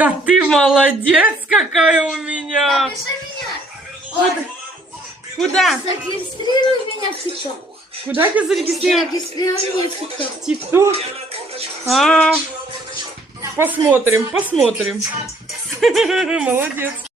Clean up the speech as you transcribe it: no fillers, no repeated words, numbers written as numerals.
Да ты молодец, какая у меня! Напиши меня. Куда? Зарегистрируй меня в ТикТок. Куда ты зарегистрировал? Зарегистрируй меня в ТикТок. ТикТок? Посмотрим, посмотрим. Молодец.